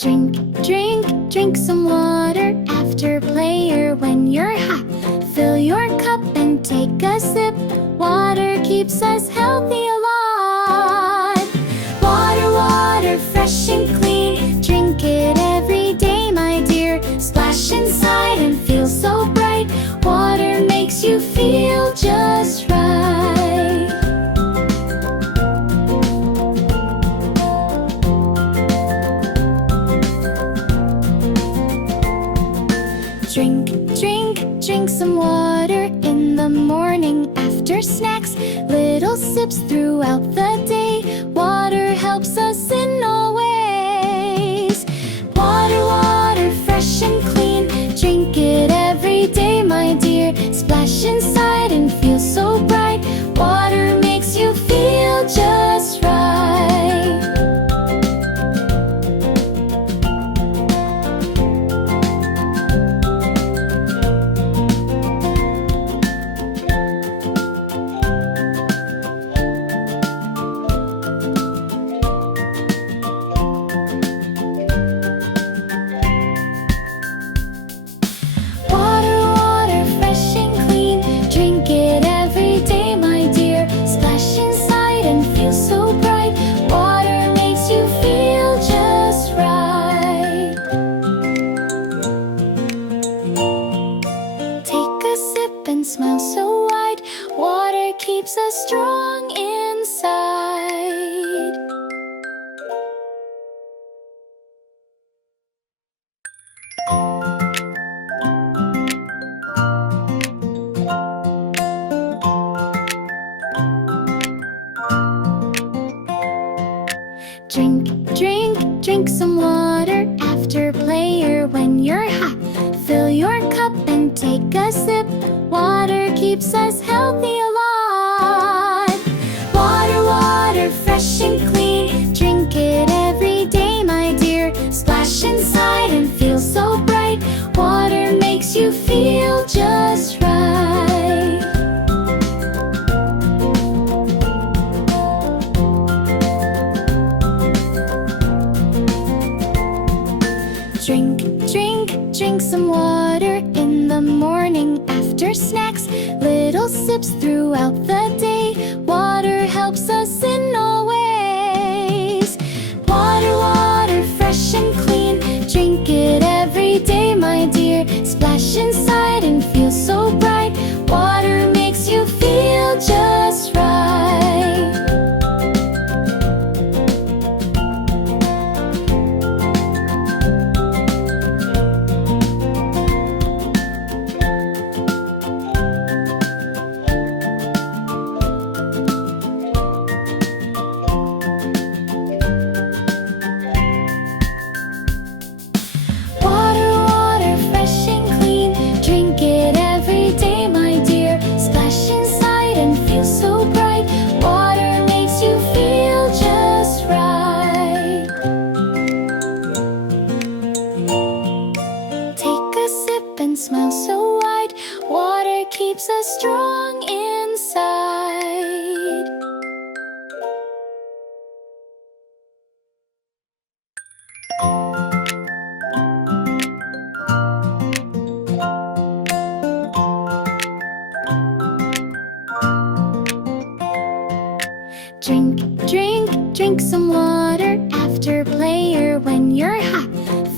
Drink, drink, drink some water after play or when you're hot. Fill your cup and take a sip. Water keeps us healthy a lot. Water, water, fresh and clean. Drink it every day, my dear. Splash inside and feel so bright. Water makes you feel just right. Drink, drink, drink some water in the morning after snacks. Little sips throughout the day. Water helps us in all ways. Water, water, fresh and clean. Drink it every day, my dear. Splash inside and feel so bright. Water makes you feel just right. Water, water, fresh and clean. Drink it every day, my dear. Splash inside and feel so bright. Water makes you feel just right. Take a sip and smile so wide. Water keeps us strong inside. Drink, drink, drink some water after play or when you're hot. Fill your cup and take a sip. Water keeps us healthy a lot. Water, water, fresh and clean. Drink it every day, my dear. Splash inside and feel so bright. Water makes you feel just right. Drink, drink, drink some water in the morning after snacks. Little sips throughout the day. Water helps us in all ways. Water, water, fresh and clean. Drink it every day, my dear. Splash inside and feel so bright. Water makes you feel just right. Water, water, fresh and clean. Drink it every day, my dear. Splash inside and feel so bright. Water makes you feel just right. Take a sip and smile so wide. Water keeps us strong inside. Drink, drink, drink some water after play or when you're hot.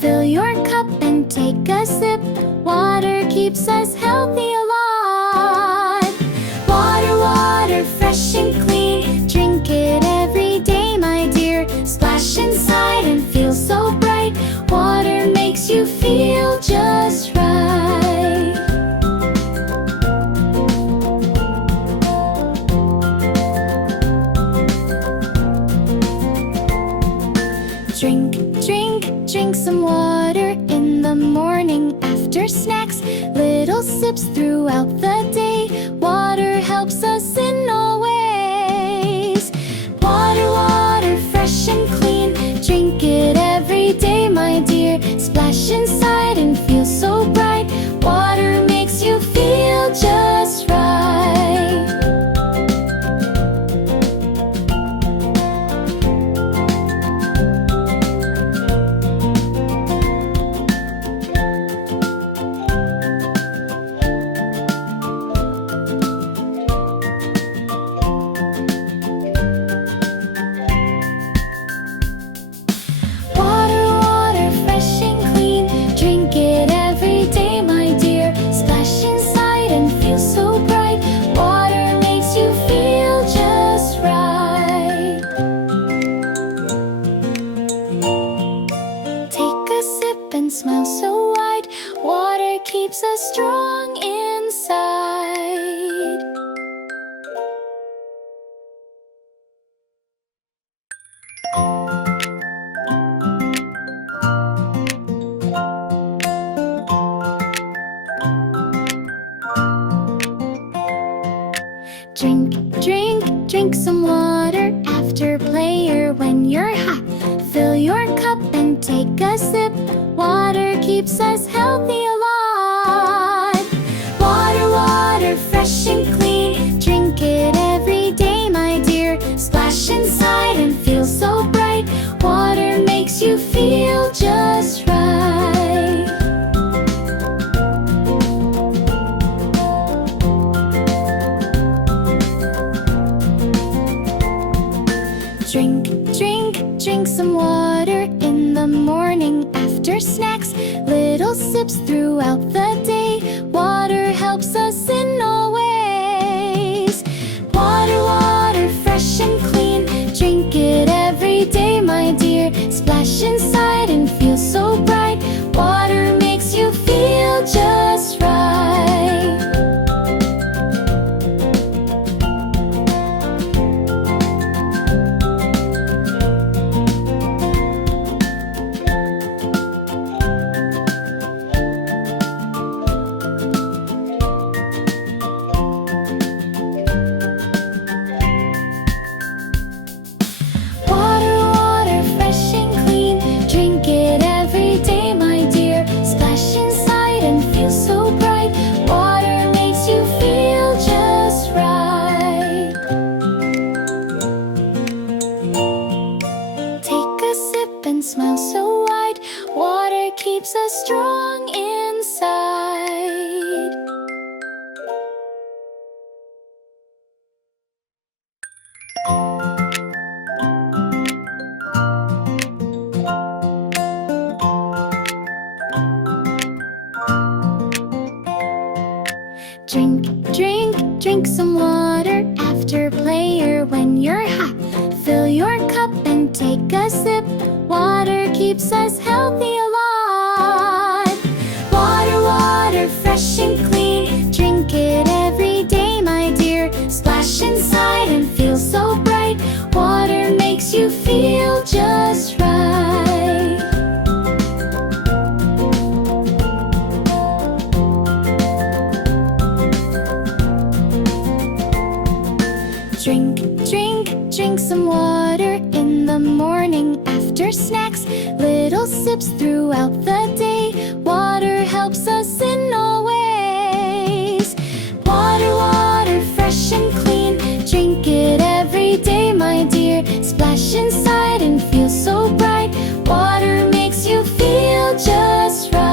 Fill your cup and take a sip. Water keeps us healthy a lot. Water, water, fresh and clean. Drink it every day, my dear. Splash inside and feel so bright. Water makes you feel just right. Drink, drink, drink some water in the morning after snacks. Little sips throughout the day. Water helps us in all ways. Water, water, fresh and clean. Drink it every day, my dear. Splash inside and feel so bright. Water makes you feel just right. keeps us strong inside. Drink, drink, drink some water after play or when you're hot. Fill your cup and take a sip. Water keeps us healthy a lot. Water, water, fresh and clean. Drink it every day, my dear. Splash inside and feel so bright. Water makes you feel just right. Drink, drink, drink some water in the morning after snacks. Little sips throughout the day. Water helps us in all ways. Water, water, fresh and clean. Drink it every day, my dear. Splash inside and feel so bright. Water makes you feel just right. Smile so wide, water keeps us strong inside. Drink, drink, drink some water after play or when you're hot. Fill your cup and take a sip. Water keeps us healthy a lot. Water, water, fresh and clean. Drink it every day, my dear. Splash inside and feel so bright. Water makes you feel just right. Drink, drink, drink some water in the morning after snacks. Little sips throughout the day. Water helps us in all ways. Water, water, fresh and clean. Drink it every day, my dear. Splash inside and feel so bright. Water makes you feel just right.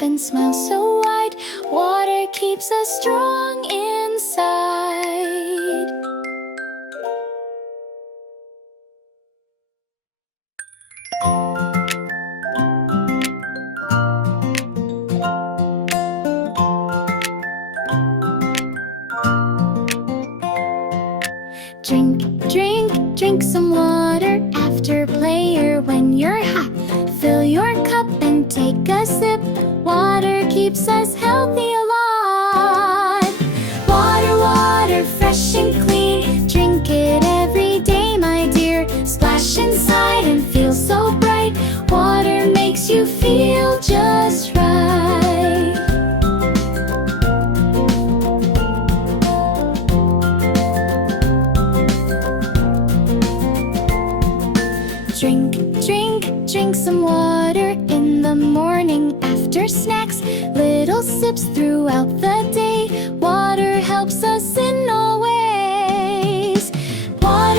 And smile so wide, water keeps us strong inside. Drink, drink, drink some water after play or when you're hot. Fill your cup and take a sip. Water keeps us healthy a lot. Water, water, fresh and clean. Drink it every day, my dear. Splash inside and feel so bright. Water makes you feel just right. Drink, drink, drink some water in the morning after snacks. Little sips throughout the day. Water helps us in all ways. Water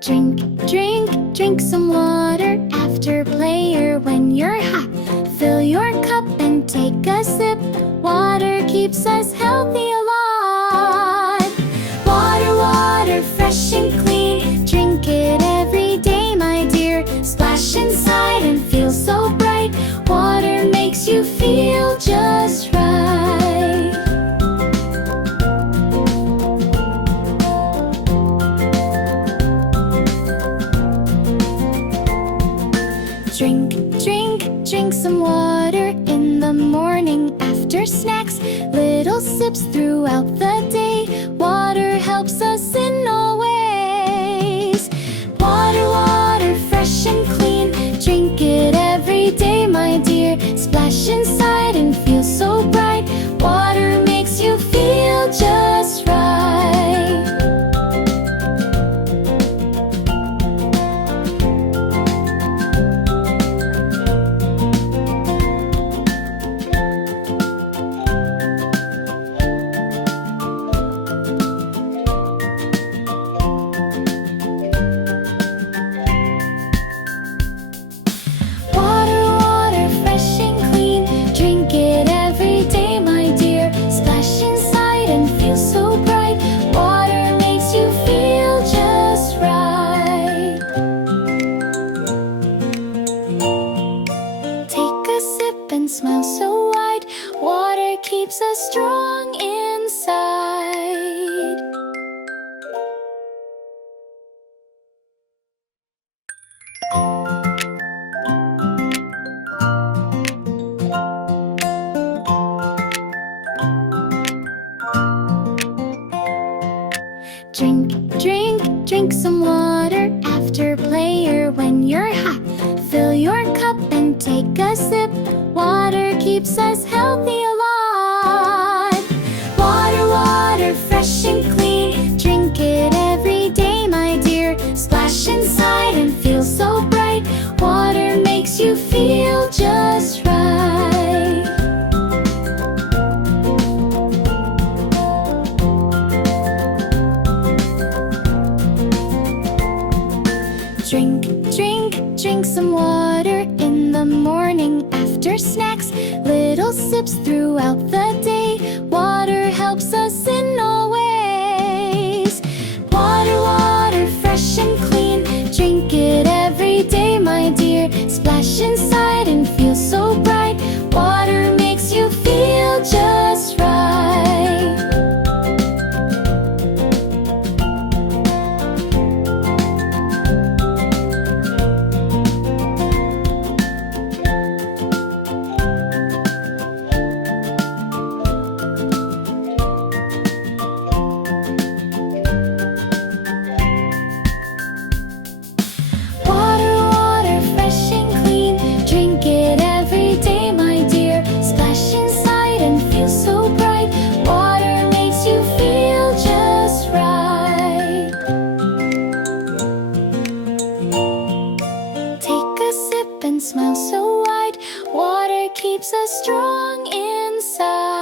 Drink, drink, drink some water after play or when you're hot. Fill your cup and take a sip. Water keeps us healthy a lot. Water, water, fresh and clean. Drink it every day, my dear. Splash inside and feel so bright. Water makes you feel just right. Drink, drink, drink some water in the morning after snacks. Little sips throughout the day. Water helps us in all ways. Water, water, fresh and clean. Drink it every day, my dear. Splash inside and feel so bright. Water makes you feel just right. Water, water, fresh and clean. Drink it every day, my dear. Splash inside and feel so bright. Water makes you feel just right. Take a sip and smile so wide. Water keeps us strong inside. Drink, drink, drink some water after play or when you're hot. Fill your cup and take a sip. Water keeps us healthy a lot. Water, water, fresh and clean. Drink it every day, my dear. Splash inside and feel so bright. Water makes you feel just right. Drink, drink, drink some water in the morning after snacks. Little sips throughout the day. Water helps us in all ways. Water, water, fresh and clean. Drink it every day, my dear. Splash inside and feel so bright. Water makes you feel just right. Water, water, fresh and clean. Drink it every day, my dear. Splash inside and feel so bright. Water makes you feel just right. Take a sip and smile so wide. Water keeps us strong inside.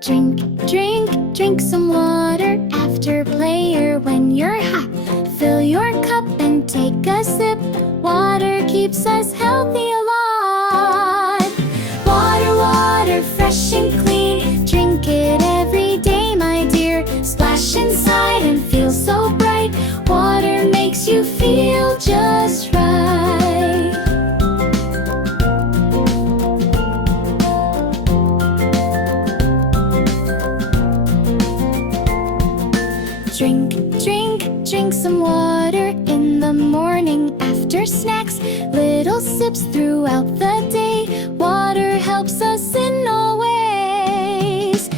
Drink, drink, drink some water after play or when you're hot. Fill your cup and take a sip. Water keeps us healthy a lot. Water, water, fresh and clean. Drink it every day, my dear. Splash inside and feel so bright. Water makes you feel just right. Drink, drink, drink some water in the morning after snacks. Little sips throughout the day. Water helps us in all ways.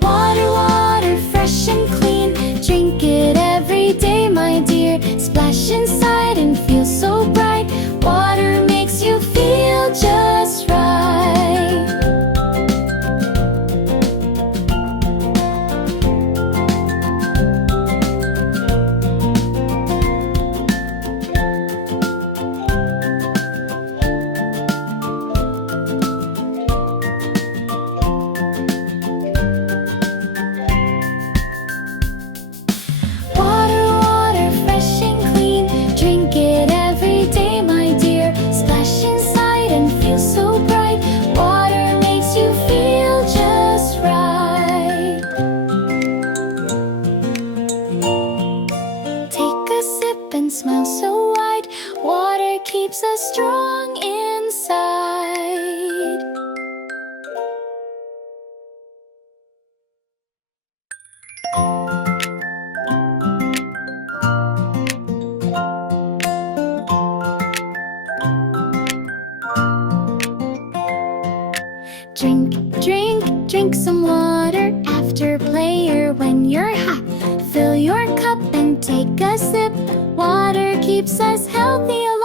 Water, water, fresh and clean. Drink it every day, my dear. Splash inside and feel so bright. Water makes you feel just right. keeps us strong inside. Drink, drink, drink some water after play or when you're hot. Fill your cup and take a sip. Water keeps us healthy alive.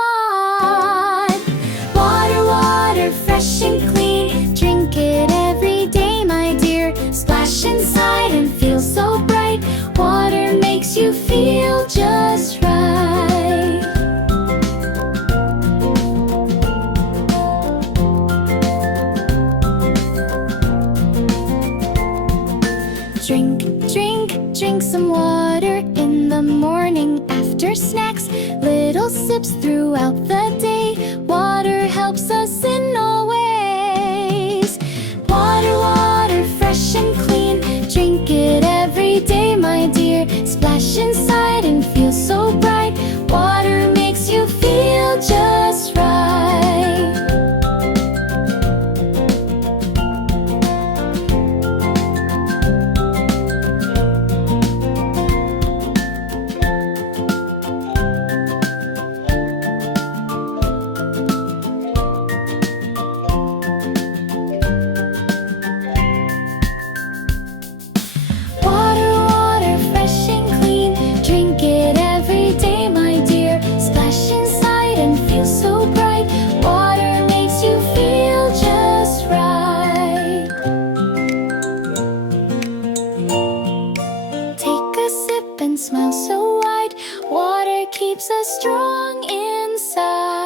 Water, water, fresh and clean. Drink it every day, my dear. Splash inside and feel so bright. Water makes you feel just right. Drink, drink, drink some water in the morning after snacks. Little sips throughout the day. Water helps us in all ways. Water, water, fresh and clean. Drink it every day, my dear. Splash inside and feel so bright. Water makes you feel just right. Water, water, fresh and clean. Drink it every day, my dear. Splash inside and feel so bright. Water makes you feel just right. Take a sip and smile so wide. Water keeps us strong inside.